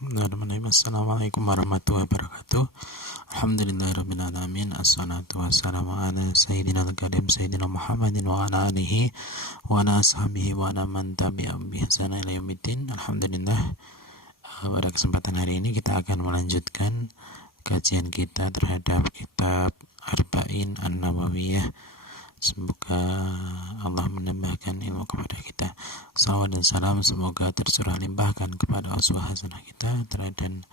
Bismillahirrahmanirrahim. Assalamualaikum warahmatullahi wabarakatuh. Alhamdulillahirrahmanirrahim. Assalatu wassalamu ala sayyidina al-karim sayyidina Muhammadin wa ala alihi wa ala ashabihi wa ala man tabi'ahum bi ihsan ila yaumiddin. Alhamdulillah, pada kesempatan hari ini kita akan melanjutkan kajian kita terhadap kitab Arba'in An-Nawawiyah. Semoga Allah menambahkan ilmu kepada kita. Salawat dan salam semoga tercurah limpahkan kepada uswah hasanah kita terhadap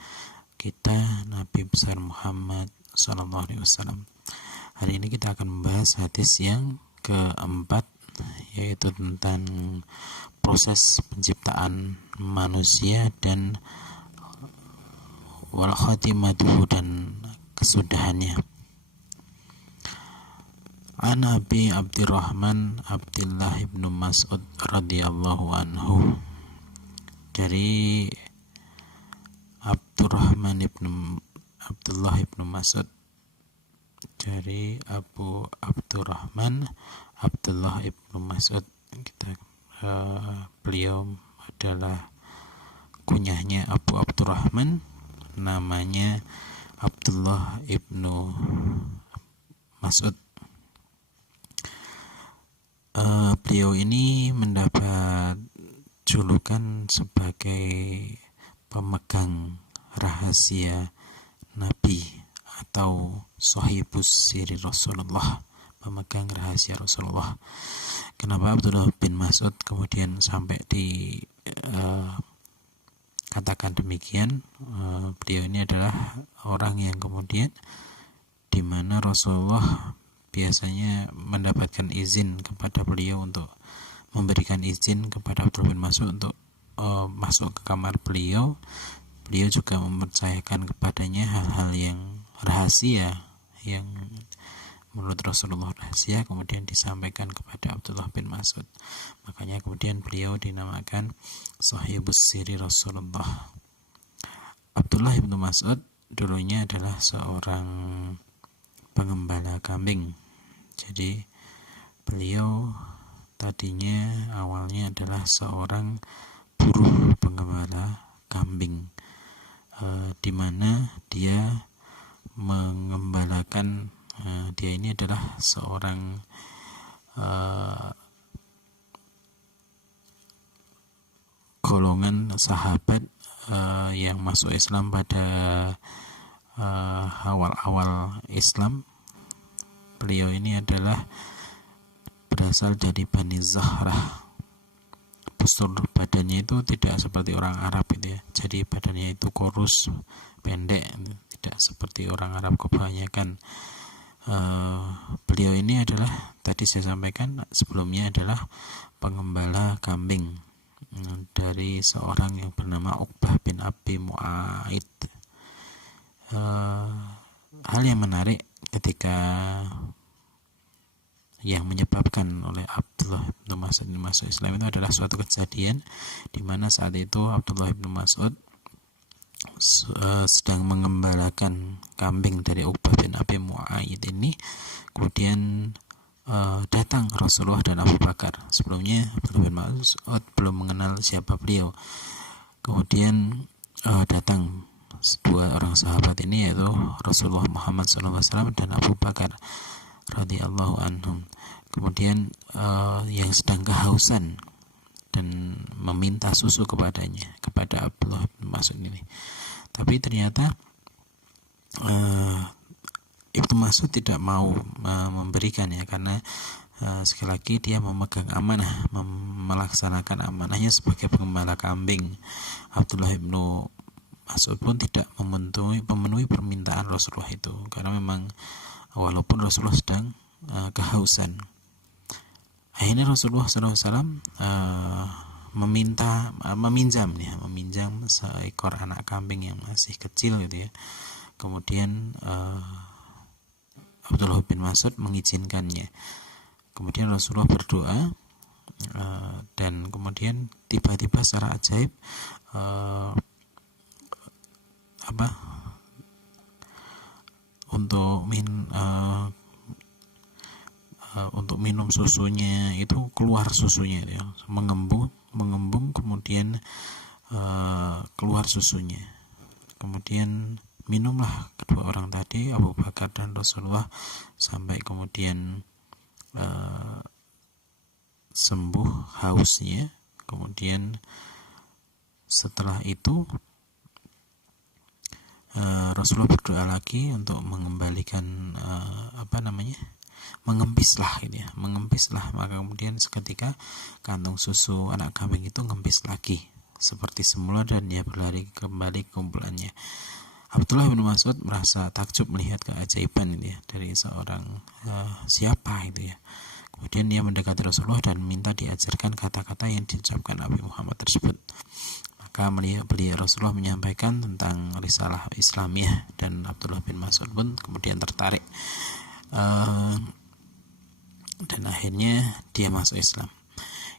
kita Nabi besar Muhammad sallallahu alaihi wasallam. Hari ini kita akan membahas hadis yang keempat, yaitu tentang proses penciptaan manusia dan wal khatimatu dan kesudahannya. An Abi Abdurrahman Abdullah ibnu Mas'ud radhiyallahu anhu, dari Abdurrahman ibnu Abdullah ibnu Mas'ud, dari Abu Abdurrahman Abdullah ibnu Mas'ud. Beliau adalah kunyahnya Abu Abdurrahman, namanya Abdullah ibnu Mas'ud. Beliau ini mendapat julukan sebagai pemegang rahasia Nabi atau Shahibus Sirri Rasulullah, pemegang rahasia Rasulullah. Kenapa Abdullah bin Mas'ud kemudian sampai katakan demikian? Beliau ini adalah orang yang kemudian di mana Rasulullah biasanya mendapatkan izin kepada beliau untuk memberikan izin kepada Abdullah bin Mas'ud untuk masuk ke kamar beliau. Beliau juga mempercayakan kepadanya hal-hal yang rahasia, yang menurut Rasulullah rahasia, kemudian disampaikan kepada Abdullah bin Mas'ud. Makanya kemudian beliau dinamakan Shahibus Sirri Rasulullah. Abdullah bin Mas'ud dulunya adalah seorang pengembala kambing. Jadi beliau tadinya awalnya adalah seorang buruh pengembala kambing, di mana dia mengembalakan, dia ini adalah seorang golongan sahabat yang masuk Islam pada awal-awal Islam. Beliau ini adalah berasal dari Bani Zahrah. Postur badannya itu tidak seperti orang Arab itu ya. Jadi badannya itu kurus, pendek, tidak seperti orang Arab kebanyakan. Beliau ini adalah, tadi saya sampaikan sebelumnya, adalah pengembala kambing dari seorang yang bernama Uqbah bin Abi Mu'aid. Hal yang menarik ketika yang menyebabkan oleh Abdullah bin Mas'ud masuk Islam itu adalah suatu kejadian di mana saat itu Abdullah bin Mas'ud sedang mengembalakan kambing dari Uqbah bin Abi Mu'aid ini. Kemudian datang Rasulullah dan Abu Bakar. Sebelumnya Abdullah bin Mas'ud belum mengenal siapa beliau. Kemudian datang dua orang sahabat ini, yaitu Rasulullah Muhammad SAW dan Abu Bakar radhiyallahu anhum. Kemudian yang sedang kehausan dan meminta susu kepadanya, kepada Abdullah bin Mas'ud ini. Tapi ternyata Ibnu Mas'ud tidak mau memberikan ya, karena sekali lagi dia memegang amanah, melaksanakan amanahnya sebagai pengembala kambing. Abdullah bin Mas'ud pun tidak memenuhi permintaan Rasulullah itu, karena memang walaupun Rasulullah sedang kehausan. Akhirnya Rasulullah SAW meminjam seekor anak kambing yang masih kecil gitu ya. Kemudian Abdullah bin Mas'ud mengizinkannya. Kemudian Rasulullah berdoa, dan kemudian tiba-tiba secara ajaib untuk minum susunya itu keluar susunya ya, mengembung kemudian keluar susunya. kemudian minumlah kedua orang tadi, Abu Bakar dan Rasulullah, sampai kemudian sembuh hausnya. Kemudian setelah itu Rasulullah berdoa lagi untuk mengembalikan mengempislah gitu ya, mengempislah. Maka kemudian seketika kantung susu anak kambing itu ngempis lagi seperti semula dan dia berlari kembali ke kumpulannya. Abdullah bin Mas'ud merasa takjub melihat keajaiban ini ya, dari seorang siapa itu ya. Kemudian dia mendekati Rasulullah dan minta diajarkan kata-kata yang diucapkan Nabi Muhammad tersebut. Maka beliau Rasulullah menyampaikan tentang risalah Islamiyah, dan Abdullah bin Mas'ud pun kemudian tertarik, dan akhirnya dia masuk Islam.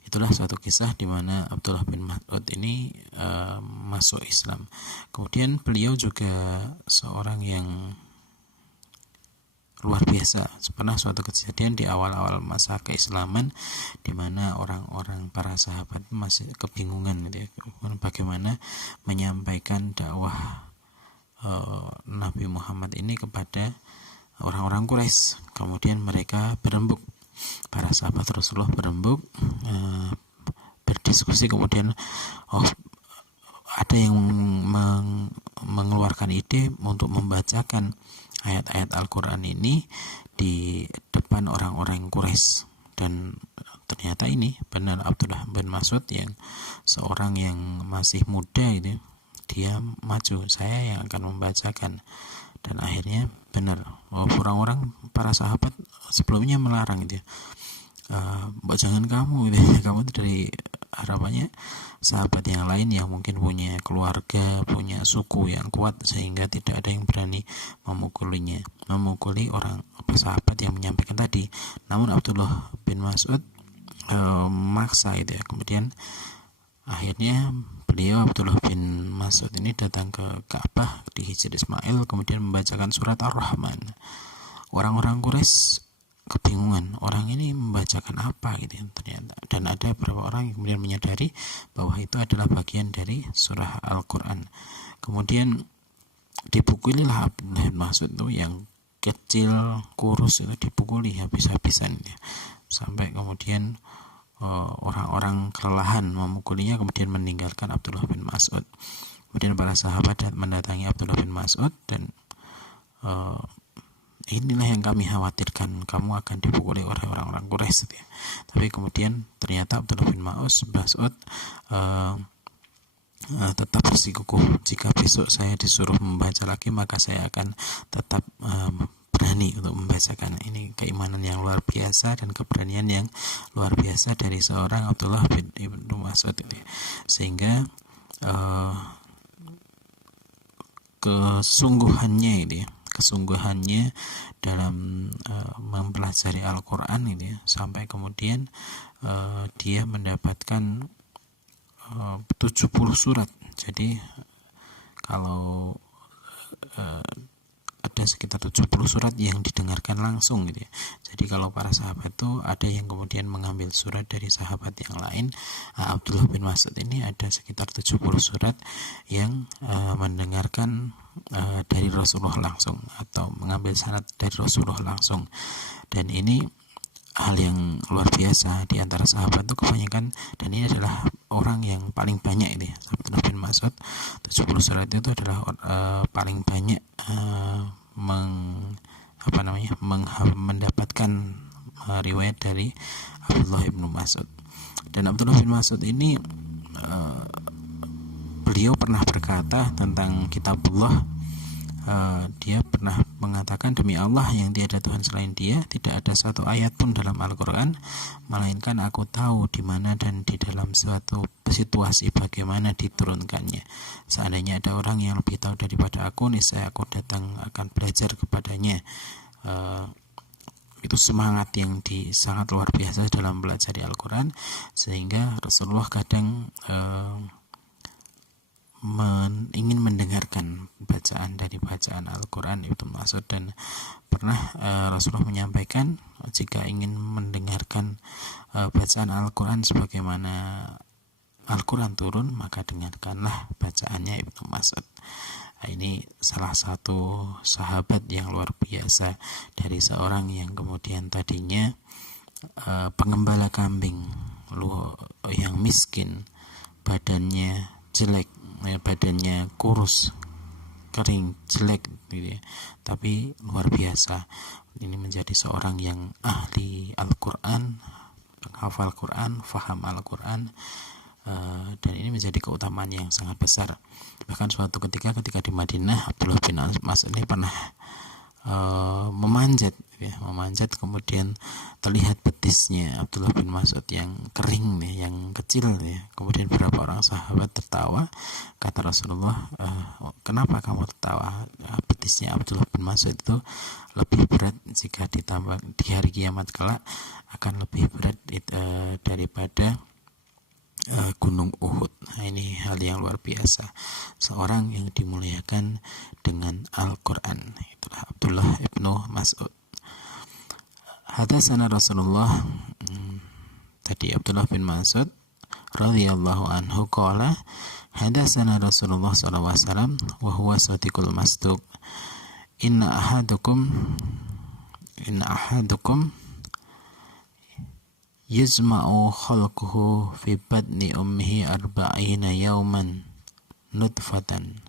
Itulah suatu kisah di mana Abdullah bin Mas'ud ini masuk Islam. Kemudian beliau juga seorang yang luar biasa. Pernah suatu kejadian di awal-awal masa keislaman di mana orang-orang para sahabat masih kebingungan gitu ya, bagaimana menyampaikan dakwah Nabi Muhammad ini kepada orang-orang Quraisy. Kemudian mereka berembuk, para sahabat Rasulullah berembuk, berdiskusi. Kemudian ada yang mengeluarkan ide untuk membacakan ayat-ayat Al-Quran ini di depan orang-orang Quraisy. Dan ternyata ini benar Abdullah bin Mas'ud, yang seorang yang masih muda itu, dia maju, saya yang akan membacakan. Dan akhirnya benar, orang-orang para sahabat sebelumnya melarang itu, jangan kamu gitu. Kamu dari harapannya sahabat yang lain yang mungkin punya keluarga, punya suku yang kuat sehingga tidak ada yang berani memukuli orang sahabat yang menyampaikan tadi. Namun Abdullah bin Mas'ud maksa itu ya. Kemudian akhirnya beliau, Abdullah bin Mas'ud ini, datang ke Ka'bah di Hijr Ismail, kemudian membacakan surat Ar-Rahman. Orang-orang Quraisy kebingungan, orang ini membacakan apa gitu ternyata. Dan ada beberapa orang yang kemudian menyadari bahwa itu adalah bagian dari surah Al-Quran. Kemudian dipukulilah Abdullah bin Mas'ud itu, yang kecil kurus itu, dipukuli habis-habisan ya. Sampai kemudian orang-orang kelelahan memukulinya, kemudian meninggalkan Abdullah bin Mas'ud. Kemudian para sahabat mendatangi Abdullah bin Mas'ud dan inilah yang kami khawatirkan, kamu akan dipukuli oleh orang-orang Quraisy ya. Tapi kemudian ternyata Abdullah bin Mas'ud tetap bersikukuh, jika besok saya disuruh membaca lagi maka saya akan tetap berani untuk membacakan. Ini keimanan yang luar biasa dan keberanian yang luar biasa dari seorang Abdullah bin Mas'ud ini, sehingga kesungguhannya dalam mempelajari Al-Quran ini sampai kemudian dia mendapatkan 70 surat. Jadi kalau ada sekitar 70 surat yang didengarkan langsung gitu ya. Jadi kalau para sahabat itu ada yang kemudian mengambil surat dari sahabat yang lain, Abdullah bin Mas'ud ini ada sekitar 70 surat yang mendengarkan dari Rasulullah langsung, atau mengambil sanad dari Rasulullah langsung. Dan ini hal yang luar biasa di antara sahabat itu kebanyakan, dan ini adalah orang yang paling banyak ini Abdullah bin Mas'ud. 70 surat itu adalah paling banyak mendapatkan riwayat dari Abdullah bin Mas'ud. Dan Abdullah bin Mas'ud ini beliau pernah berkata tentang kitabullah, dia pernah mengatakan, demi Allah yang tiada Tuhan selain Dia, tidak ada satu ayat pun dalam Al-Quran melainkan aku tahu di mana dan di dalam suatu situasi bagaimana diturunkannya. Seandainya ada orang yang lebih tahu daripada aku, niscaya aku datang akan belajar kepadanya. Itu semangat yang sangat luar biasa dalam belajar Al-Quran, sehingga Rasulullah kadang ingin mendengarkan bacaan dari bacaan Al-Quran itu maksud. Dan pernah Rasulullah menyampaikan, jika ingin mendengarkan bacaan Al-Quran sebagaimana Al-Quran turun, maka dengarkanlah bacaannya Ibnu Mas'ud. Ini salah satu sahabat yang luar biasa dari seorang yang kemudian tadinya pengembala kambing, yang miskin, badannya jelek, badannya kurus, kering, jelek gitu ya. Tapi luar biasa, ini menjadi seorang yang ahli Al-Quran, penghafal Quran, faham Al-Quran, dan ini menjadi keutamaan yang sangat besar. Bahkan suatu ketika di Madinah, Abdullah bin Mas'ud ini pernah memanjat kemudian terlihat betisnya Abdullah bin Mas'ud yang kering nih, yang kecil ya. Kemudian beberapa orang sahabat tertawa. Kata Rasulullah, kenapa kamu tertawa? Betisnya Abdullah bin Mas'ud itu lebih berat jika ditambah di hari kiamat kelak, akan lebih berat daripada gunung Uhud. Nah, ini hal yang luar biasa, seorang yang dimuliakan dengan Al-Quran. Itulah Abdullah ibnu Mas'ud. Hadatsana Rasulullah, tadi Abdullah bin Mas'ud radhiyallahu anhu qala hadatsana Rasulullah sallallahu alaihi wasallam wa huwa shadiqul masduq inna ahadukum yajma'u khalquhu fi batni ummihi arba'ina yawman nutfatan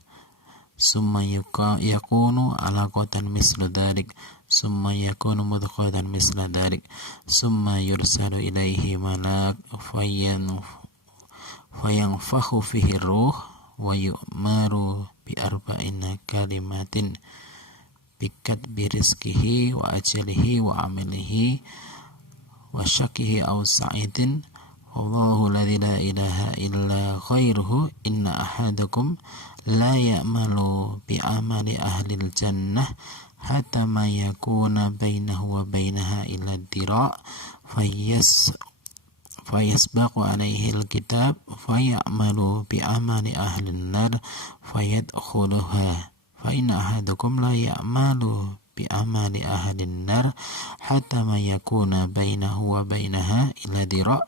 summa yakunu alaqatan mislu dhalik summa yakunu mudghatan mislu dhalik summa yursalu ilaihi malak fayanfakhu fihi ruh wa yu'maru bi arba'ina kalimatin bikatbi rizqihi wa ajalihi wa amilihi wa syakihi aw sa'idin wallahu la ilaha illa ghairuhu inna ahadakum la ya'malu bi amali ahlil jannah hatta ma yakuna bainahu wa bainaha illa dira' fayasbaqu alaihi alkitab fayamalu bi amali ahlin nar fayadkhuluha fa inna ahadakum la ya'malu bi amali ahlin nar hatta ma yakuna bainahu wa bainaha illa dira'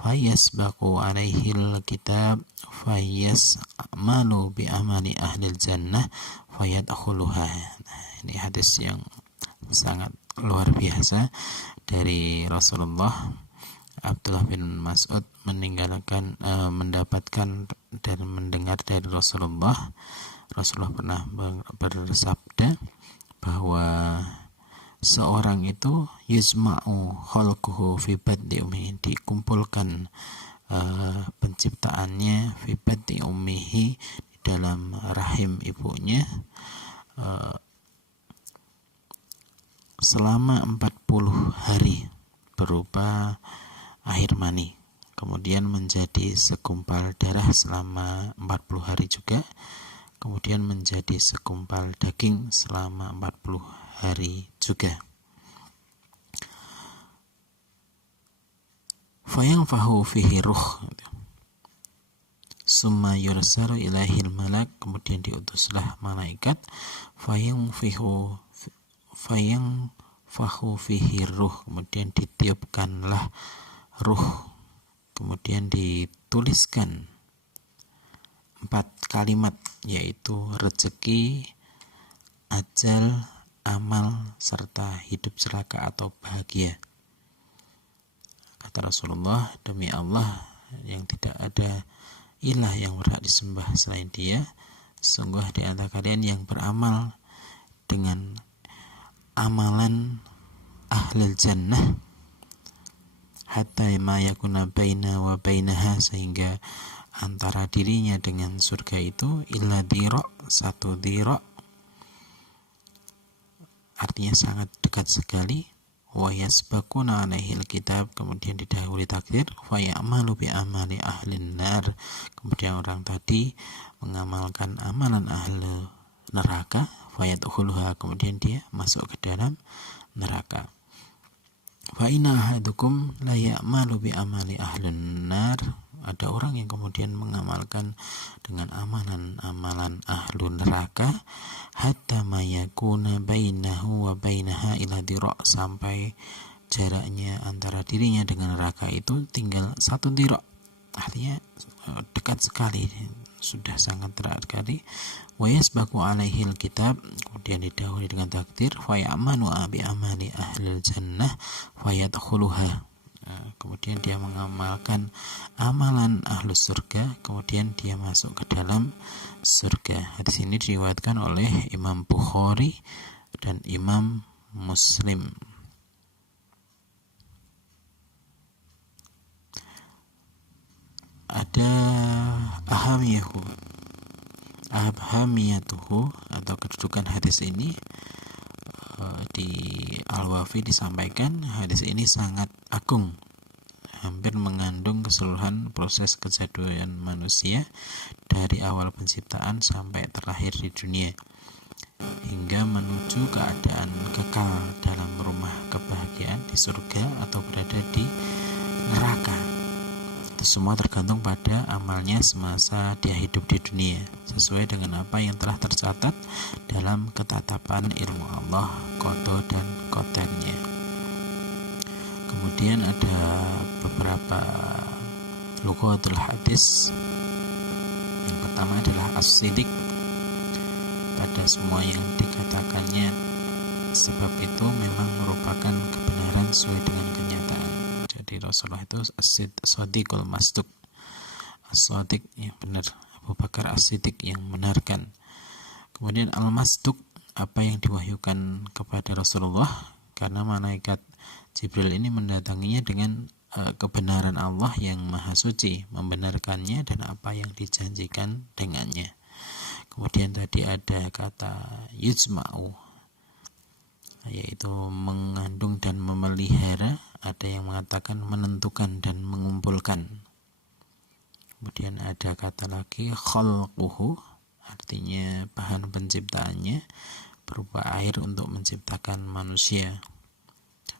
fayasbaqu alaihi alkitab fayas'malu bi amali ahlil jannah fayadkhuluha. Ini hadis yang sangat luar biasa dari Rasulullah. Abdullah bin Mas'ud mendapatkan dan mendengar dari Rasulullah. Rasulullah pernah bersabda bahwa seorang itu yuzma'u khalquhu fi batni ummihi, dikumpulkan penciptaannya fi batni ummihi, di dalam rahim ibunya, selama 40 hari berupa air mani, kemudian menjadi segumpal darah selama 40 hari juga, kemudian menjadi segumpal daging selama 40 hari juga. Fayanfahu fihi ruh, summa yursalu ilahil malak, kemudian diutuslah malaikat, fayanfahu fihi ruh, kemudian ditiupkanlah ruh, kemudian dituliskan 4 kalimat, yaitu rezeki, ajal, amal, serta hidup celaka atau bahagia. Kata Rasulullah, demi Allah yang tidak ada ilah yang berhak disembah selain Dia, sungguh di antara kalian yang beramal dengan amalan ahlul jannah hatta ma yakuna baina wa bainaha, sehingga antara dirinya dengan surga itu illa dira', 1 dira', artinya sangat dekat sekali. Wa yasbaquna alaihil kitab, kemudian didahului takdir. Fa ya'malu bi amali ahlin nar, kemudian orang tadi mengamalkan amalan ahli neraka. Fa yadkhuluha, kemudian dia masuk ke dalam neraka. Fa inna ahadukum la ya'malu bi amali ahlin nar, ada orang yang kemudian mengamalkan dengan amalan-amalan ahlu neraka, hatta ma yakuna bainahu wa bainaha ila dira', sampai jaraknya antara dirinya dengan neraka itu tinggal 1 dira', artinya dekat sekali, sudah sangat terkali. Wa yasbaqu alaihil kitab, kemudian didahului dengan takdir, fa ya'manu bi amali ahlil jannah fa yadkhuluha. Kemudian dia mengamalkan amalan ahlus surga, kemudian dia masuk ke dalam surga. Hadis ini diriwayatkan oleh Imam Bukhari dan Imam Muslim. Ada ahamiyatuhu atau kedudukan hadis ini. Di Al-Wafi disampaikan hadis ini sangat agung, hampir mengandung keseluruhan proses kejadian manusia dari awal penciptaan sampai terlahir di dunia hingga menuju keadaan kekal dalam rumah kebahagiaan di surga atau berada di neraka. Itu semua tergantung pada amalnya semasa dia hidup di dunia, sesuai dengan apa yang telah tercatat dalam ketetapan ilmu Allah, qada dan qadarnya. Kemudian ada beberapa lughatul hadis. Yang pertama adalah as-sidiq, pada semua yang dikatakannya, sebab itu memang merupakan kebenaran sesuai dengan kenyataan. Jadi Rasulullah itu as-sadiqul masduq, as-sadiq yang benar, Abu Bakar as-siddiq yang benarkan. Kemudian al-masduq, apa yang diwahyukan kepada Rasulullah, karena malaikat Jibril ini mendatanginya dengan kebenaran Allah yang maha suci, membenarkannya dan apa yang dijanjikan dengannya. Kemudian tadi ada kata yujma'u, yaitu mengandung dan memelihara. Ada yang mengatakan menentukan dan mengumpulkan. Kemudian ada kata lagi khalquhu, artinya bahan penciptaannya berupa air untuk menciptakan manusia.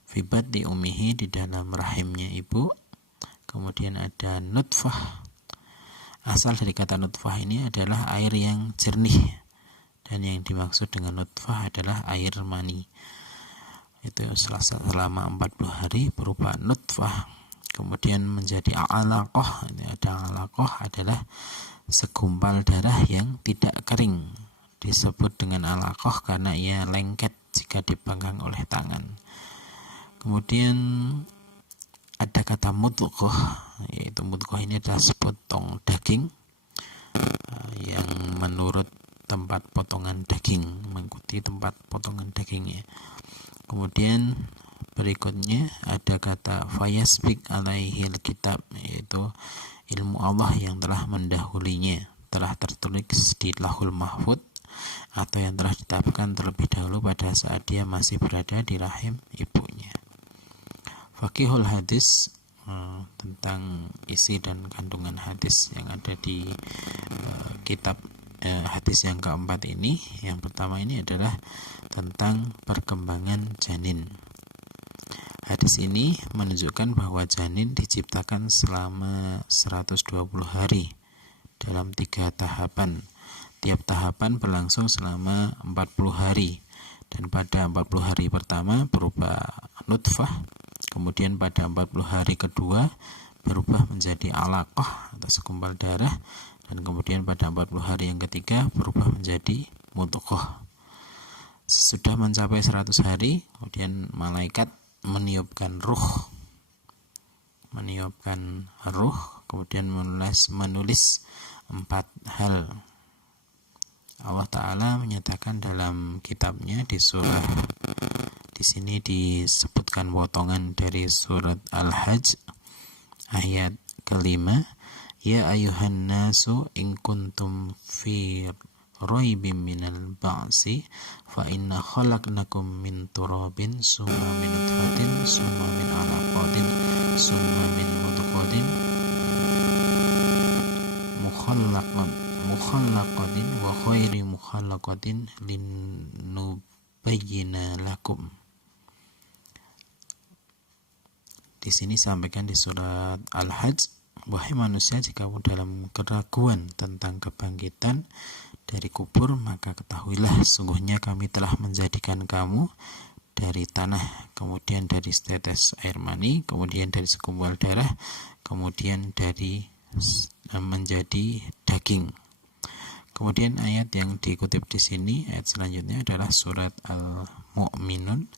Fi batni ummihi, di dalam rahimnya ibu. Kemudian ada nutfah. Asal dari kata nutfah ini adalah air yang jernih, dan yang dimaksud dengan nutfah adalah air mani. Itu selama 40 hari berupa nutfah, kemudian menjadi alaqah. Ini ada alaqah adalah segumpal darah yang tidak kering, disebut dengan alaqah karena ia lengket jika dipegang oleh tangan. Kemudian ada kata mudghah, yaitu mudghah ini adalah sepotong daging yang menurut tempat potongan daging, mengikuti tempat potongan dagingnya. Kemudian berikutnya ada kata fayasbiq alaihil kitab, yaitu ilmu Allah yang telah mendahulinya, telah tertulis di Lauhul Mahfuz, atau yang telah ditetapkan terlebih dahulu pada saat dia masih berada di rahim ibunya. Faqihul hadis, tentang isi dan kandungan hadis yang ada di kitab hadis yang keempat ini. Yang pertama ini adalah tentang perkembangan janin. Hadis ini menunjukkan bahwa janin diciptakan selama 120 hari dalam 3 tahapan. Tiap tahapan berlangsung selama 40 hari, dan pada 40 hari pertama berupa nutfah, kemudian pada 40 hari kedua berubah menjadi alaqah atau segumpal darah, dan kemudian pada 40 hari yang ketiga berubah menjadi mudghah. Sesudah mencapai 100 hari, kemudian malaikat meniupkan ruh, kemudian menulis 4 hal. Allah Ta'ala menyatakan dalam kitabnya di sini disebutkan potongan dari surat Al-Hajj ayat kelima, ya ayuhan nasu in kuntum fi raibim minal ba'si fa inna khalaqnakum min turabin summa min nutfatin summa min alaqatin summa min mudghatin mukhallaqatin wa khairi mukhallaqatin linubayyina lakum. Di sini sampaikan di surat Al-Hajj, wahai manusia, jika kamu dalam keraguan tentang kebangkitan dari kubur, maka ketahuilah sungguhnya kami telah menjadikan kamu dari tanah, kemudian dari setetes air mani, kemudian dari segumpal darah, kemudian dari menjadi daging. Kemudian ayat yang dikutip di sini, ayat selanjutnya adalah surat Al-Mu'minun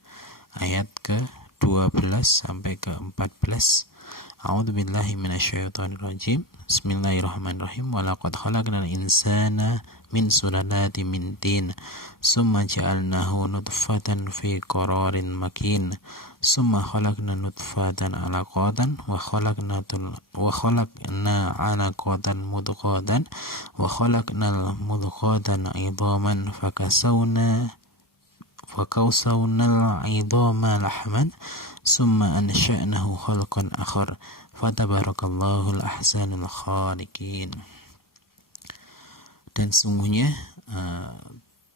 ayat ke-12 sampai ke-14. A'udzubillahi minasyaitonirrajim. Bismillahirrahmanirrahim. Walaqad khalaqnal insana min sulalatin min tin, summa ja'alnahu nutfatan fi qararin makin, summa khalaqna nutfatan 'alaqatan wa khalaqna 'alaqatan mudghatan wa khalaqnal mudghatan 'idhaman fakasawna 'idhama lahman summa ansha'nahu khalqan akhar fatabarakallahu ahsanul khaliqin. Dan sungguhnya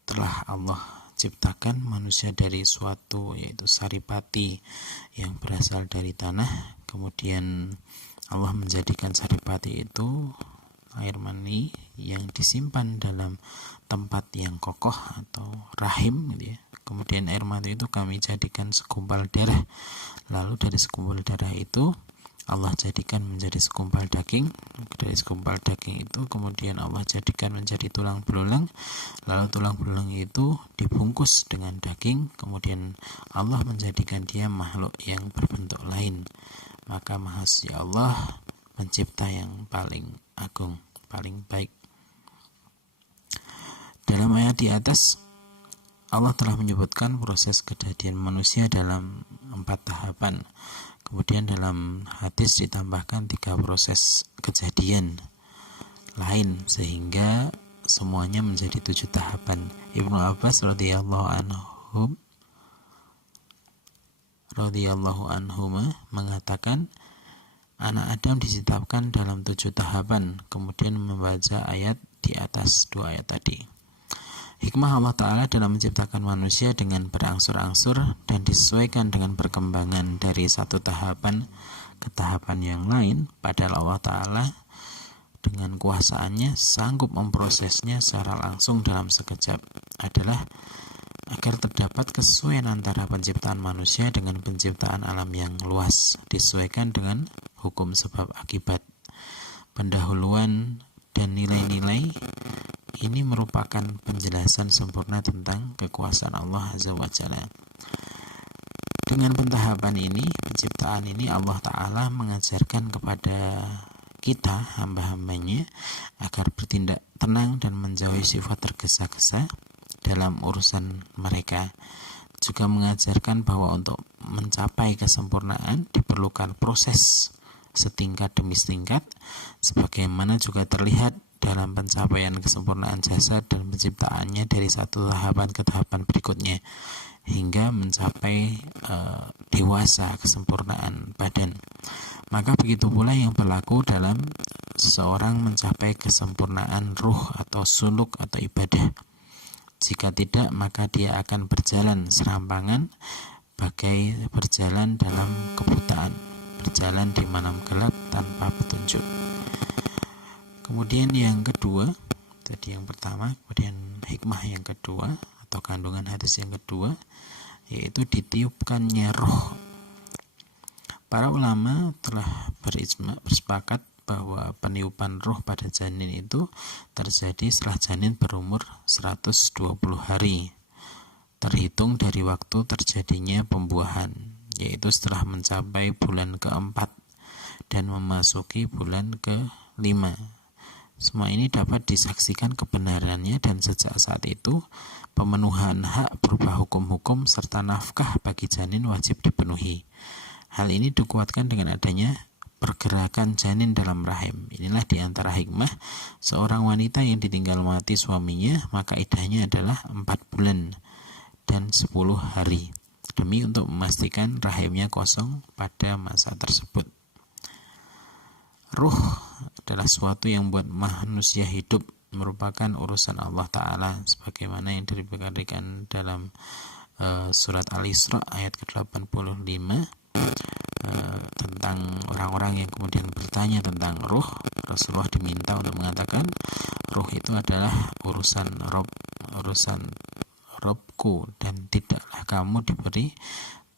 telah Allah ciptakan manusia dari suatu, yaitu saripati yang berasal dari tanah. Kemudian Allah menjadikan saripati itu air mani yang disimpan dalam tempat yang kokoh atau rahim gitu ya. Kemudian air mani itu kami jadikan segumpal darah. Lalu dari segumpal darah itu Allah jadikan menjadi segumpal daging. Dari segumpal daging itu kemudian Allah jadikan menjadi tulang belulang. Lalu tulang belulang itu dibungkus dengan daging. Kemudian Allah menjadikan dia makhluk yang berbentuk lain. Maka Maha Suci Allah pencipta yang paling agung, paling baik. Dalam ayat di atas Allah telah menyebutkan proses kejadian manusia dalam 4 tahapan. Kemudian dalam hadis ditambahkan 3 proses kejadian lain sehingga semuanya menjadi 7 tahapan. Ibnu Abbas radhiyallahu anhu mengatakan anak Adam diciptakan dalam 7 tahapan. Kemudian membaca ayat di atas 2 ayat tadi. Hikmah Allah Ta'ala dalam menciptakan manusia dengan berangsur-angsur dan disesuaikan dengan perkembangan dari satu tahapan ke tahapan yang lain, padahal Allah Ta'ala dengan kuasaannya sanggup memprosesnya secara langsung dalam sekejap, adalah agar terdapat kesesuaian antara penciptaan manusia dengan penciptaan alam yang luas, disesuaikan dengan hukum sebab akibat, pendahuluan dan nilai-nilai. Ini merupakan penjelasan sempurna tentang kekuasaan Allah Azza wa Jalla. Dengan pentahapan ini, penciptaan ini, Allah Ta'ala mengajarkan kepada kita, hamba-hambanya, agar bertindak tenang dan menjauhi sifat tergesa-gesa dalam urusan mereka. Juga mengajarkan bahwa untuk mencapai kesempurnaan diperlukan proses setingkat demi setingkat, sebagaimana juga terlihat dalam pencapaian kesempurnaan jasad dan penciptaannya dari satu tahapan ke tahapan berikutnya hingga mencapai dewasa kesempurnaan badan. Maka begitu pula yang berlaku dalam seseorang mencapai kesempurnaan ruh atau suluk atau ibadah. Jika tidak, maka dia akan berjalan serampangan bagai berjalan dalam kebutaan, berjalan di malam gelap tanpa petunjuk. Kemudian yang kedua, tadi yang pertama, kemudian hikmah yang kedua atau kandungan hadis yang kedua, yaitu ditiupkannya roh. Para ulama telah bersepakat bahwa peniupan roh pada janin itu terjadi setelah janin berumur 120 hari, terhitung dari waktu terjadinya pembuahan, yaitu setelah mencapai bulan keempat dan memasuki bulan ke-5. Semua ini dapat disaksikan kebenarannya dan sejak saat itu pemenuhan hak berupa hukum-hukum serta nafkah bagi janin wajib dipenuhi. Hal ini dikuatkan dengan adanya pergerakan janin dalam rahim. Inilah diantara hikmah seorang wanita yang ditinggal mati suaminya, maka iddahnya adalah 4 bulan dan 10 hari demi untuk memastikan rahimnya kosong pada masa tersebut. Ruh adalah sesuatu yang buat manusia hidup, merupakan urusan Allah Ta'ala sebagaimana yang diberikan dalam surat Al-Isra ayat ke-85 tentang orang-orang yang kemudian bertanya tentang ruh. Rasulullah diminta untuk mengatakan ruh itu adalah urusan Robku dan tidaklah kamu diberi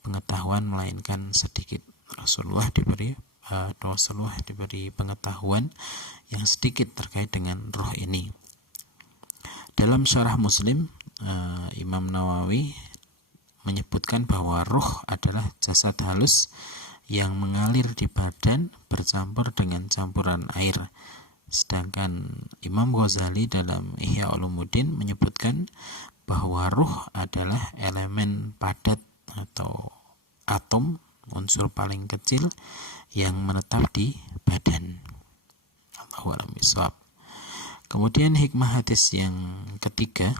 pengetahuan melainkan sedikit. Rasulullah diberi pengetahuan yang sedikit terkait dengan roh ini. Dalam Syarah Muslim, Imam Nawawi menyebutkan bahwa ruh adalah jasad halus yang mengalir di badan bercampur dengan campuran air. Sedangkan Imam Ghazali dalam Ihya Ulumuddin menyebutkan bahwa ruh adalah elemen padat atau atom, unsur paling kecil yang menetap di badan. Allahu a'lam bishawab. Kemudian hikmah hadis yang ketiga,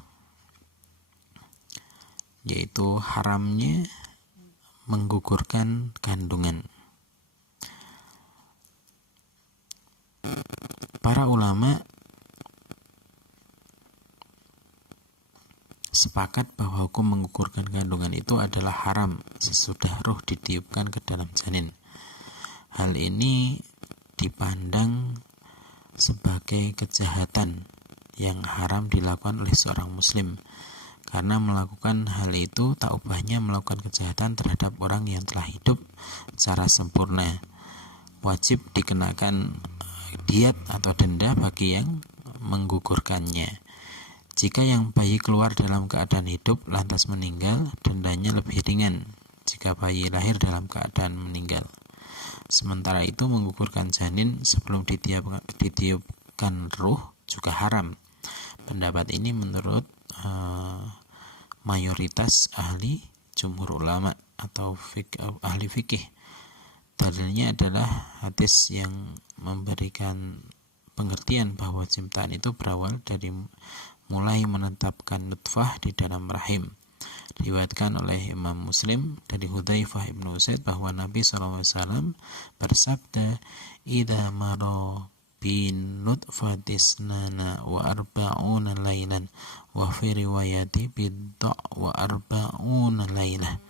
yaitu haramnya menggugurkan kandungan. Para ulama sepakat bahwa hukum menggugurkan kandungan itu adalah haram sesudah ruh ditiupkan ke dalam janin. Hal ini dipandang sebagai kejahatan yang haram dilakukan oleh seorang muslim, karena melakukan hal itu tak ubahnya melakukan kejahatan terhadap orang yang telah hidup secara sempurna. Wajib dikenakan diat atau denda bagi yang menggugurkannya. Jika yang bayi keluar dalam keadaan hidup lantas meninggal, dendanya lebih ringan jika bayi lahir dalam keadaan meninggal. Sementara itu menggugurkan janin sebelum ditiupkan ruh juga haram. Pendapat ini menurut mayoritas ahli jumhur ulama atau ahli fikih. Dalilnya adalah hadis yang memberikan pengertian bahwa ciptaan itu berawal dari mulai menetapkan nutfah di dalam rahim. Diriwayatkan oleh Imam Muslim dari Hudzaifah ibnu Usaid bahwa Nabi SAW bersabda, "Idza maro bin nutfatis nana wa arba'una lailan wa fi riwayati bidda wa arba'una lailah.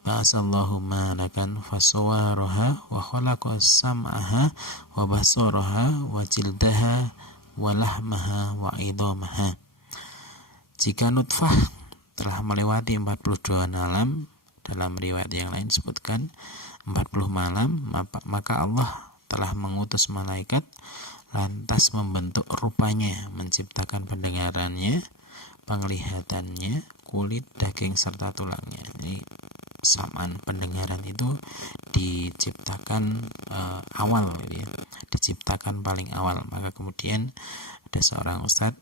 Ba'asallahu malakan fasawaraha wa khalaqa sam'aha wa basaraha wa jildaha wa lahmaha wa idamaha." Jika nutfah telah melewati 42 malam, dalam riwayat yang lain disebutkan 40 malam, maka Allah telah mengutus malaikat lantas membentuk rupanya, menciptakan pendengarannya, penglihatannya, kulit, daging serta tulangnya. Ini samaan pendengaran itu diciptakan awal, ya. Diciptakan paling awal. Maka kemudian ada seorang ustadz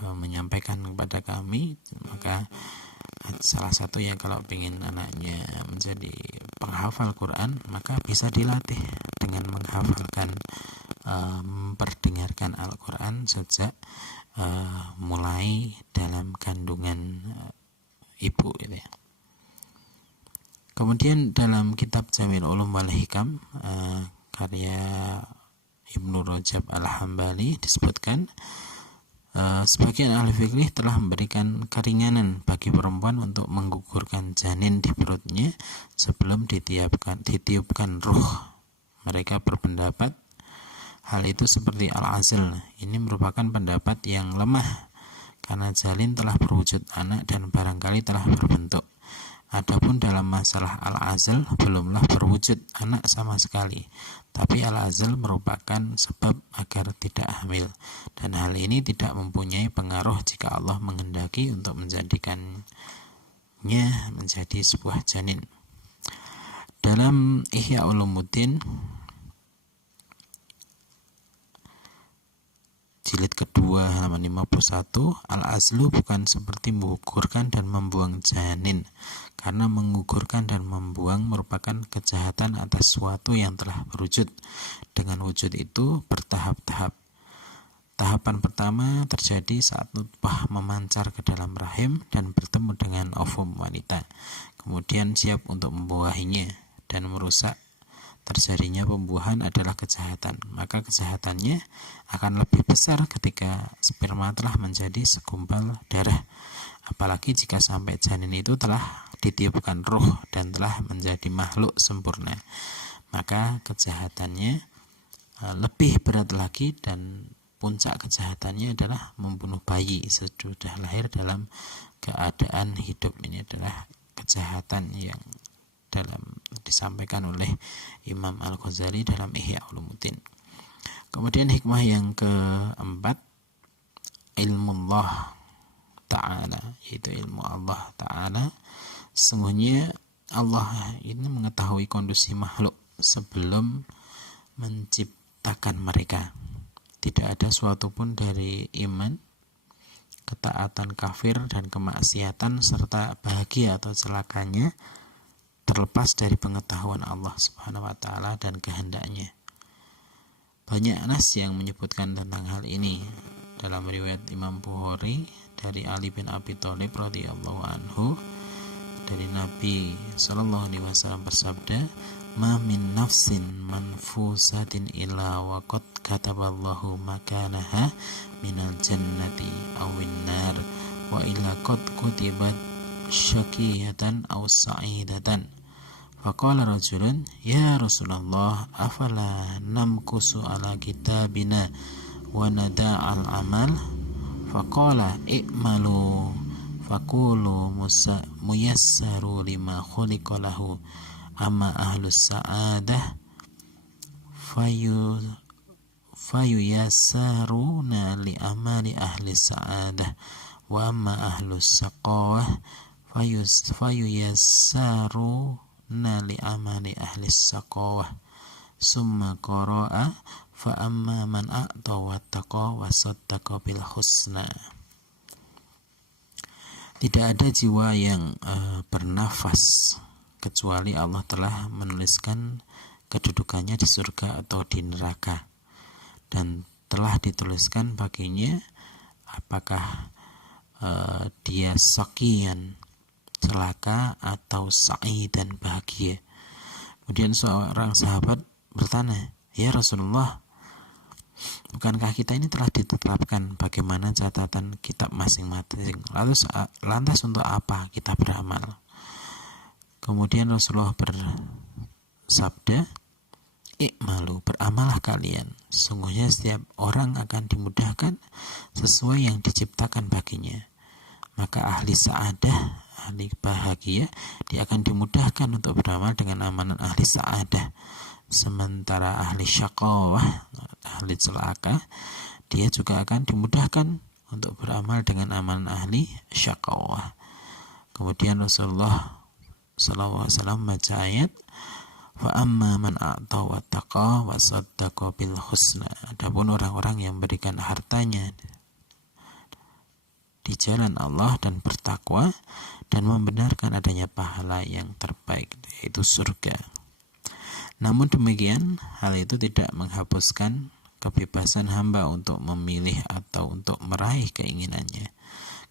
menyampaikan kepada kami, maka salah satu yang kalau ingin anaknya menjadi penghafal Quran, maka bisa dilatih dengan menghafalkan, memperdengarkan Al-Quran sejak mulai dalam kandungan ibu, gitu ya. Kemudian dalam kitab Jamil Ulum wal Hikam karya Ibnu Rajab Al-Hambali disebutkan, sebagian ahli fikih telah memberikan keringanan bagi perempuan untuk menggugurkan janin di perutnya sebelum ditiupkan ruh. Mereka berpendapat hal itu seperti al-azl. Ini merupakan pendapat yang lemah karena jalin telah berwujud anak dan barangkali telah berbentuk. Adapun dalam masalah al-azl belumlah berwujud anak sama sekali, tapi al-azl merupakan sebab agar tidak hamil, dan hal ini tidak mempunyai pengaruh jika Allah menghendaki untuk menjadikannya menjadi sebuah janin. Dalam Ihya Ulumuddin jilid kedua halaman 51, al-azlu bukan seperti menggugurkan dan membuang janin, karena menggugurkan dan membuang merupakan kejahatan atas sesuatu yang telah berwujud. Dengan wujud itu bertahap-tahap. Tahapan pertama terjadi saat nutfah memancar ke dalam rahim dan bertemu dengan ovum wanita, kemudian siap untuk membuahinya, dan merusak terjadinya pembuahan adalah kejahatan. Maka kejahatannya akan lebih besar ketika sperma telah menjadi segumpal darah, apalagi jika sampai janin itu telah ditiupkan ruh dan telah menjadi makhluk sempurna. Maka kejahatannya lebih berat lagi, dan puncak kejahatannya adalah membunuh bayi sesudah lahir dalam keadaan hidup. Ini adalah kejahatan yang disampaikan oleh Imam Al-Ghazali dalam Ihya Ulumuddin. Kemudian hikmah yang keempat, ilmullah ta'ala, yaitu ilmu Allah ta'ala. Sesungguhnya Allah ini mengetahui kondisi makhluk sebelum menciptakan mereka. Tidak ada suatu pun dari iman, ketaatan kafir, dan kemaksiatan serta bahagia atau celakanya terlepas dari pengetahuan Allah Subhanahu wa taala dan kehendaknya. Banyak nas yang menyebutkan tentang hal ini. Dalam riwayat Imam Bukhari dari Ali bin Abi Thalib radhiyallahu anhu, dari Nabi sallallahu alaihi wasallam bersabda, "Ma min nafsin manfusatin illa wa qad kataballahu makanaha minal jannati awin nar wa illa qad kutibat syaqiyatan aw sa'idatan." Faqala rajulun, "Ya Rasulullah, afala namkusu ala kitabina wa nada'al amal?" Faqala, "I'malu faqulu muyassaru lima khuliqa lahu, amma ahlus sa'adah fayuyassaruna li amali ahli sa'adah, wa amma ahlus saqawah fayuyassaruna li amali ahli saqawah." Summa qara'a fa amma man a'ta wattaqa wa saddaqa bil husna. Tidak ada jiwa yang bernafas kecuali Allah telah menuliskan kedudukannya di surga atau di neraka, dan telah dituliskan baginya apakah dia saqiyan, celaka, atau sa'i dan bahagia. Kemudian seorang sahabat bertanya, "Ya Rasulullah, bukankah kita ini telah ditetapkan bagaimana catatan kitab masing-masing? Lantas untuk apa kita beramal?" Kemudian Rasulullah bersabda, "I'malu, beramalah kalian. Sungguhnya setiap orang akan dimudahkan sesuai yang diciptakan baginya. Maka ahli sa'adah, ahli bahagia, dia akan dimudahkan untuk beramal dengan amalan ahli sa'adah. Sementara ahli syaqawah, ahli celaka, dia juga akan dimudahkan untuk beramal dengan amalan ahli syaqawah." Kemudian Rasulullah SAW baca ayat, "Fa amma man a'ta wattaqa wa saddaqa bil husna." Adapun orang-orang yang memberikan hartanya di jalan Allah dan bertakwa dan membenarkan adanya pahala yang terbaik, yaitu surga. Namun demikian, hal itu tidak menghapuskan kebebasan hamba untuk memilih atau untuk meraih keinginannya,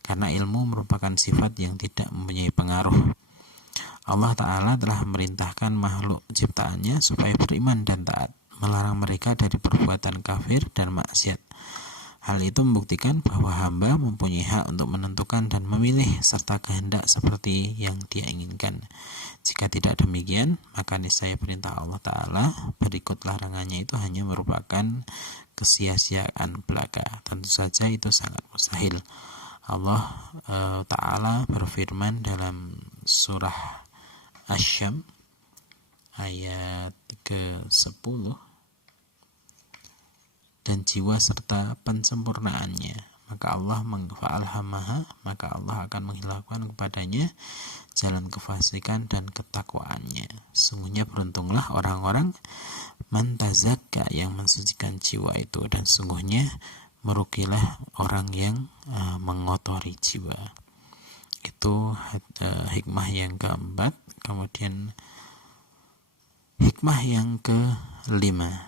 karena ilmu merupakan sifat yang tidak mempunyai pengaruh. Allah Ta'ala telah memerintahkan makhluk ciptaannya supaya beriman dan taat, melarang mereka dari perbuatan kafir dan maksiat. Hal itu membuktikan bahwa hamba mempunyai hak untuk menentukan dan memilih serta kehendak seperti yang dia inginkan. Jika tidak demikian, maka niscaya perintah Allah Ta'ala berikut larangannya itu hanya merupakan kesia-siaan belaka. Tentu saja itu sangat mustahil. Allah Ta'ala berfirman dalam surah Asy-Syams ayat ke-10, "Dan jiwa serta pensempurnaannya, maka Allah fa'alhamaha, maka Allah akan menghilangkan kepadanya jalan kefasikan dan ketakwaannya. Sungguhnya beruntunglah orang-orang man tazakka, yang mensucikan jiwa itu, dan sungguhnya merugilah orang yang mengotori jiwa." Itu hikmah yang keempat. Kemudian hikmah yang kelima,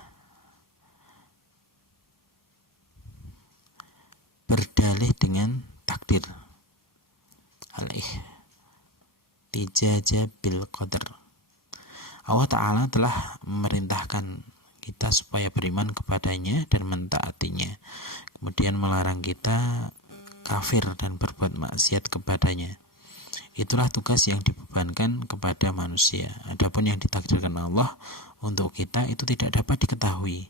berdalih dengan takdir, al-ihtijaja bil qadar. Allah Ta'ala telah memerintahkan kita supaya beriman kepadanya dan mentaatinya, kemudian melarang kita kafir dan berbuat maksiat kepadanya. Itulah tugas yang dibebankan kepada manusia. Adapun yang ditakdirkan Allah untuk kita itu tidak dapat diketahui,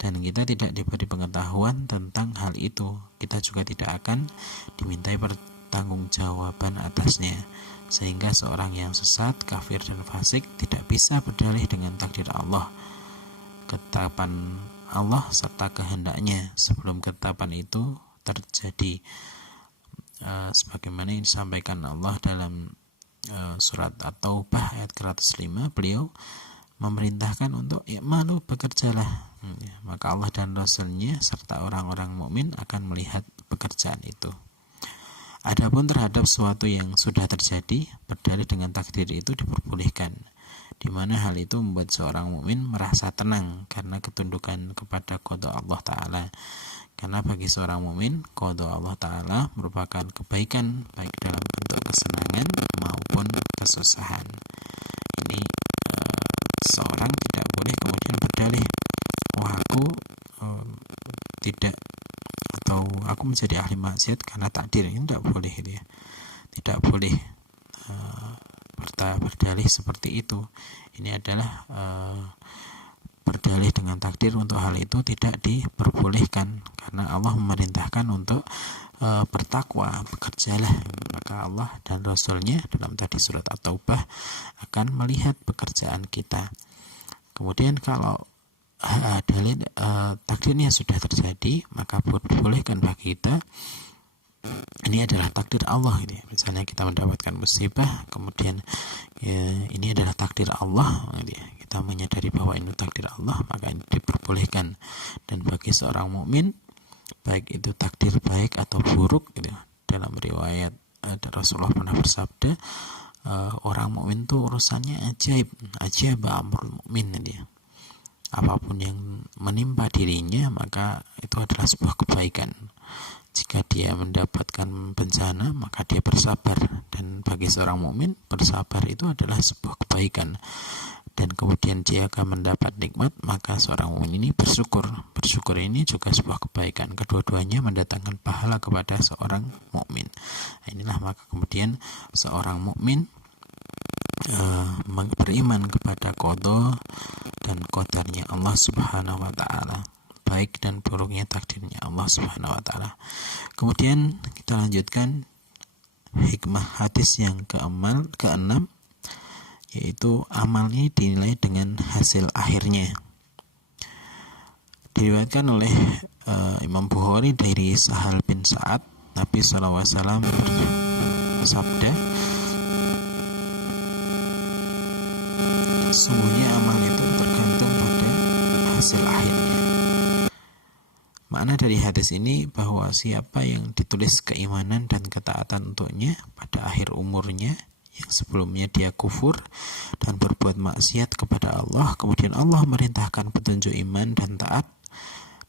dan kita tidak diberi pengetahuan tentang hal itu. Kita juga tidak akan dimintai pertanggungjawaban atasnya, sehingga seorang yang sesat, kafir, dan fasik tidak bisa berdalih dengan takdir Allah, ketetapan Allah serta kehendaknya. Sebelum ketetapan itu terjadi. Sebagaimana yang disampaikan Allah dalam surat At-Taubah ayat ke-105, beliau memerintahkan untuk malu bekerjalah. Maka Allah dan Rasulnya serta orang-orang mukmin akan melihat pekerjaan itu. Adapun terhadap sesuatu yang sudah terjadi, berdalih dengan takdir itu diperbolehkan, di mana hal itu membuat seorang mukmin merasa tenang karena ketundukan kepada qada Allah Ta'ala. Karena bagi seorang mukmin, qada Allah Ta'ala merupakan kebaikan baik dalam bentuk kesenangan maupun kesusahan. Ini seorang tidak boleh kemudian berdalih, aku tidak, atau aku menjadi ahli maksiat karena takdir. Ini tidak boleh, ya. Tidak boleh berdalih seperti itu. Ini adalah berdalih dengan takdir untuk hal itu tidak diperbolehkan, karena Allah memerintahkan untuk bertakwa, bekerjalah. Maka Allah dan Rasulnya dalam tadi surat At-Taubah akan melihat pekerjaan kita. Kemudian kalau dalil takdirnya sudah terjadi, maka bolehkan bagi kita, ini adalah takdir Allah, gitu ya. Misalnya kita mendapatkan musibah, kemudian ini adalah takdir Allah, gitu ya. Kita menyadari bahwa ini takdir Allah, maka ini diperbolehkan. Dan bagi seorang mukmin, baik itu takdir baik atau buruk, gitu ya. Dalam riwayat Rasulullah pernah bersabda, orang mukmin itu urusannya ajaib amrul mukmin, gitu ya. Apapun yang menimpa dirinya maka itu adalah sebuah kebaikan. Jika dia mendapatkan bencana maka dia bersabar, dan bagi seorang mukmin bersabar itu adalah sebuah kebaikan. Dan kemudian dia akan mendapat nikmat, maka seorang mukmin ini bersyukur ini juga sebuah kebaikan. Kedua-duanya mendatangkan pahala kepada seorang mukmin. Inilah maka kemudian seorang mukmin beriman kepada qada dan qadarnya Allah Subhanahu wa Ta'ala, baik dan buruknya takdirnya Allah Subhanahu wa Ta'ala. Kemudian kita lanjutkan hikmah hadis yang keenam, yaitu amalnya dinilai dengan hasil akhirnya. Diriwayatkan oleh Imam Bukhari dari Sahal bin Sa'ad, Nabi SAW bersabda, sesungguhnya amal itu tergantung pada hasil akhirnya. Makna dari hadis ini bahwa siapa yang ditulis keimanan dan ketaatan untuknya pada akhir umurnya, yang sebelumnya dia kufur dan berbuat maksiat kepada Allah, kemudian Allah merintahkan petunjuk iman dan taat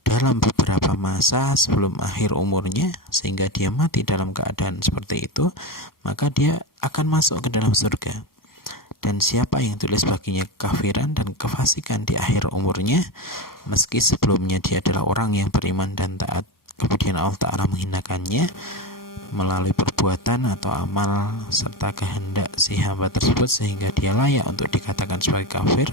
dalam beberapa masa sebelum akhir umurnya, sehingga dia mati dalam keadaan seperti itu, maka dia akan masuk ke dalam surga. Dan siapa yang tulis baginya kekafiran dan kefasikan di akhir umurnya, meski sebelumnya dia adalah orang yang beriman dan taat, kemudian Allah Ta'ala menghinakannya melalui perbuatan atau amal serta kehendak si hamba tersebut, sehingga dia layak untuk dikatakan sebagai kafir,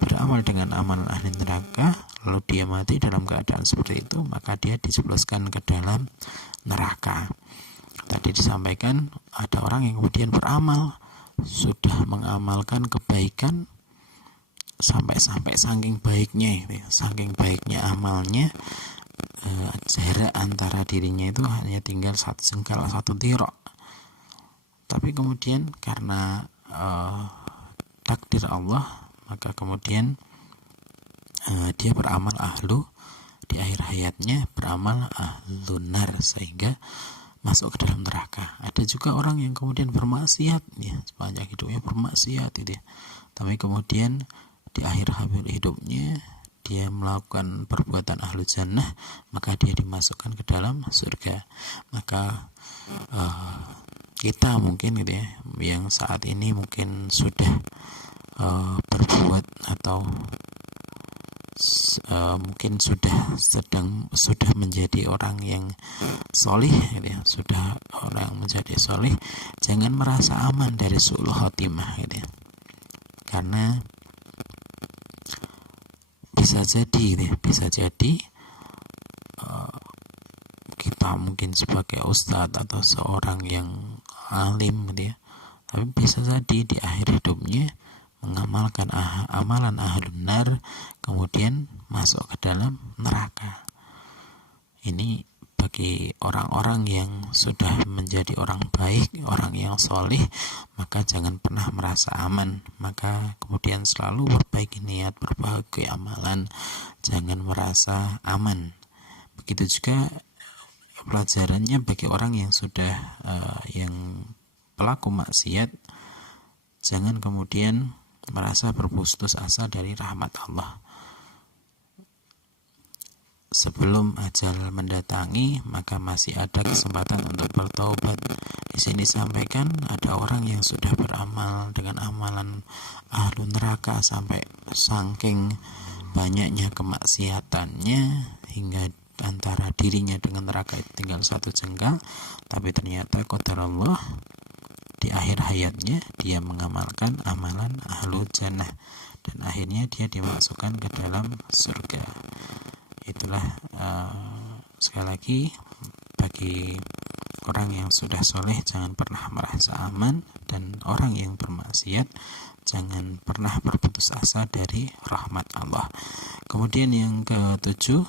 beramal dengan amalan ahli neraka, lalu dia mati dalam keadaan seperti itu, maka dia dijebloskan ke dalam neraka. Tadi disampaikan ada orang yang kemudian beramal, sudah mengamalkan kebaikan sampai saking baiknya, saking baiknya amalnya, jarak antara dirinya itu hanya tinggal 1 jengkal 1 tirok. Tapi kemudian karena takdir Allah, maka kemudian dia beramal di akhir hayatnya beramal ahlunar, sehingga masuk ke dalam neraka. Ada juga orang yang kemudian bermaksiat, ya, sepanjang hidupnya bermaksiat, gitu ya. Tapi kemudian di akhir hidupnya dia melakukan perbuatan ahlu jannah, maka dia dimasukkan ke dalam surga. Maka kita mungkin, gitu ya, yang saat ini mungkin sudah berbuat atau mungkin sudah menjadi orang yang solih, gitu ya, sudah orang yang menjadi solih, jangan merasa aman dari su'ul khotimah, gitu ya. Karena bisa jadi kita mungkin sebagai ustadz atau seorang yang alim, gitu ya, tapi bisa jadi di akhir hidupnya mengamalkan amalan ahlun nar, kemudian masuk ke dalam neraka. Ini bagi orang-orang yang sudah menjadi orang baik, orang yang solih, maka jangan pernah merasa aman. Maka kemudian selalu perbaiki niat, perbaiki amalan, jangan merasa aman. Begitu juga pelajarannya bagi orang yang sudah yang pelaku maksiat, jangan kemudian merasa berputus asa dari rahmat Allah. Sebelum ajal mendatangi, maka masih ada kesempatan untuk bertaubat. Di sini sampaikan ada orang yang sudah beramal dengan amalan ahlu neraka sampai saking banyaknya kemaksiatannya hingga antara dirinya dengan neraka itu tinggal satu jengkal, tapi ternyata qadarullah di akhir hayatnya dia mengamalkan amalan ahlu jannah dan akhirnya dia dimasukkan ke dalam surga. Itulah sekali lagi, bagi orang yang sudah soleh jangan pernah merasa aman, dan orang yang bermaksiat jangan pernah berputus asa dari rahmat Allah. Kemudian yang ketujuh,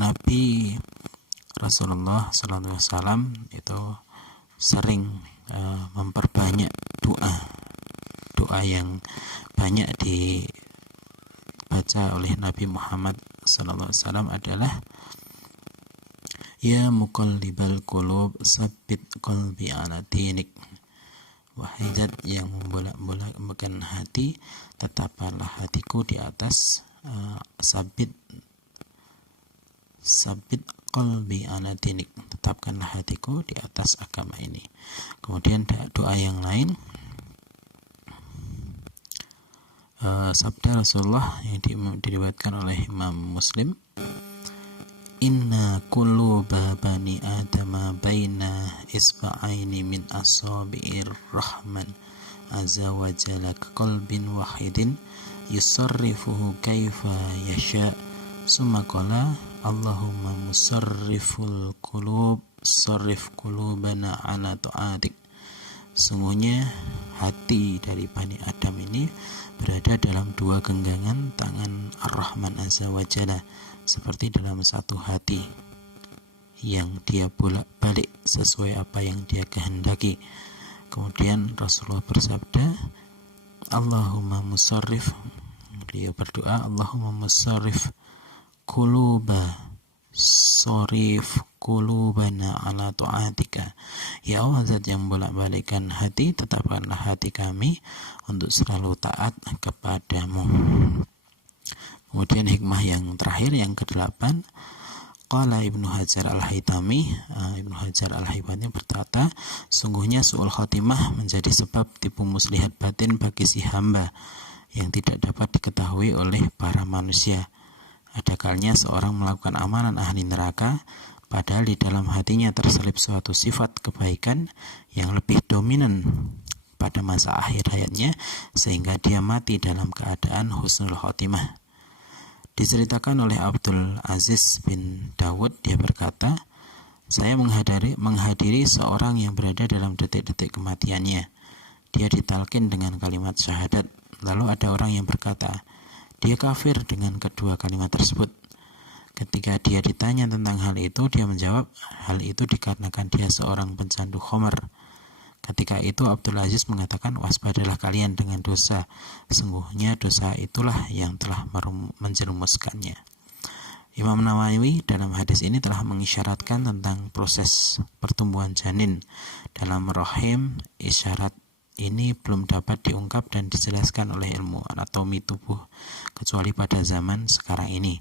Nabi Rasulullah SAW itu sering memperbanyak doa yang banyak dibaca oleh Nabi Muhammad SAW adalah Ya muqallibal qulub sabbit qalbi ala dinik. Wahai zat yang membolak-balikkan hati, tetapkanlah hatiku di atas sabit qalbi ala dinik, tetapkanlah hatiku di atas agama ini. Kemudian doa yang lain, sabda Rasulullah yang diriwayatkan oleh Imam Muslim, Inna quluba bani adama baina isba'aini min asabi'ir rahman azza wa jalla qalbin wahidin yusarrifuhu kaifa yasha. Summa qala Allahumma musarriful qulub sarrif qulubana ala ta'atik. Sungguhnya hati dari Bani Adam ini berada dalam dua genggaman tangan Ar-Rahman Azza wa Jalla, seperti dalam satu hati yang dia bolak-balik sesuai apa yang dia kehendaki. Kemudian Rasulullah bersabda, Allahumma musarrif, beliau berdoa, Allahumma musarrif quluba sorif qulubana ala ta'atika. Ya Allah, zat yang bolak-balikkan hati, tetapkanlah hati kami untuk selalu taat kepadamu. Kemudian hikmah yang terakhir, yang ke-8, qala Ibnu Hajar Al-Haytami, Ibnu Hajar Al-Haytami berkata, sungguhnya su'ul khatimah menjadi sebab tipu muslihat batin bagi si hamba yang tidak dapat diketahui oleh para manusia. Ada kalanya seorang melakukan amalan ahli neraka, padahal di dalam hatinya terselip suatu sifat kebaikan yang lebih dominan pada masa akhir hayatnya, sehingga dia mati dalam keadaan husnul khotimah. Diceritakan oleh Abdul Aziz bin Dawud, dia berkata, saya menghadiri seorang yang berada dalam detik-detik kematiannya. Dia ditalkin dengan kalimat syahadat. Lalu ada orang yang berkata, dia kafir dengan kedua kalimat tersebut. Ketika dia ditanya tentang hal itu, dia menjawab, hal itu dikarenakan dia seorang pencandu khamar. Ketika itu Abdul Aziz mengatakan, waspadalah kalian dengan dosa, sungguhnya dosa itulah yang telah menjerumuskannya. Imam Nawawi dalam hadis ini telah mengisyaratkan tentang proses pertumbuhan janin dalam rahim. Isyarat ini belum dapat diungkap dan dijelaskan oleh ilmu anatomi tubuh kecuali pada zaman sekarang ini,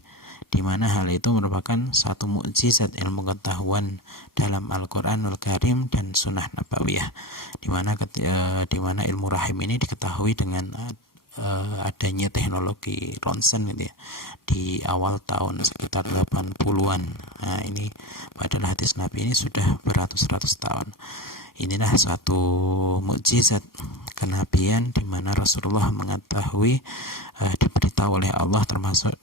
di mana hal itu merupakan satu mukjizat ilmu pengetahuan dalam Al-Qur'anul Karim dan Sunnah Nabawiyah, di mana ilmu rahim ini diketahui dengan adanya teknologi ronsen gitu ya, di awal tahun sekitar 80-an. Nah, ini padahal hadis Nabi ini sudah beratus-ratus tahun. Inilah satu mukjizat kenabian di mana Rasulullah mengetahui, diberitahu oleh Allah, termasuk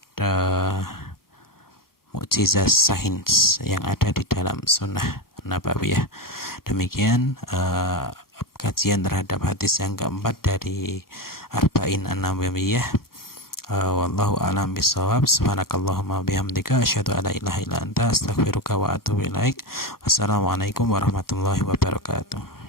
mukjizat sains yang ada di dalam Sunnah Nabawiyah. Demikian kajian terhadap hadis yang keempat dari Arba'in An-Nawawiyah. Wallahu a'lam bishawab. Subhanakallahumma bihamdika asyhadu an la ilaha illa anta astaghfiruka wa atubu ilaik. Wassalamualaikum warahmatullahi wabarakatuh.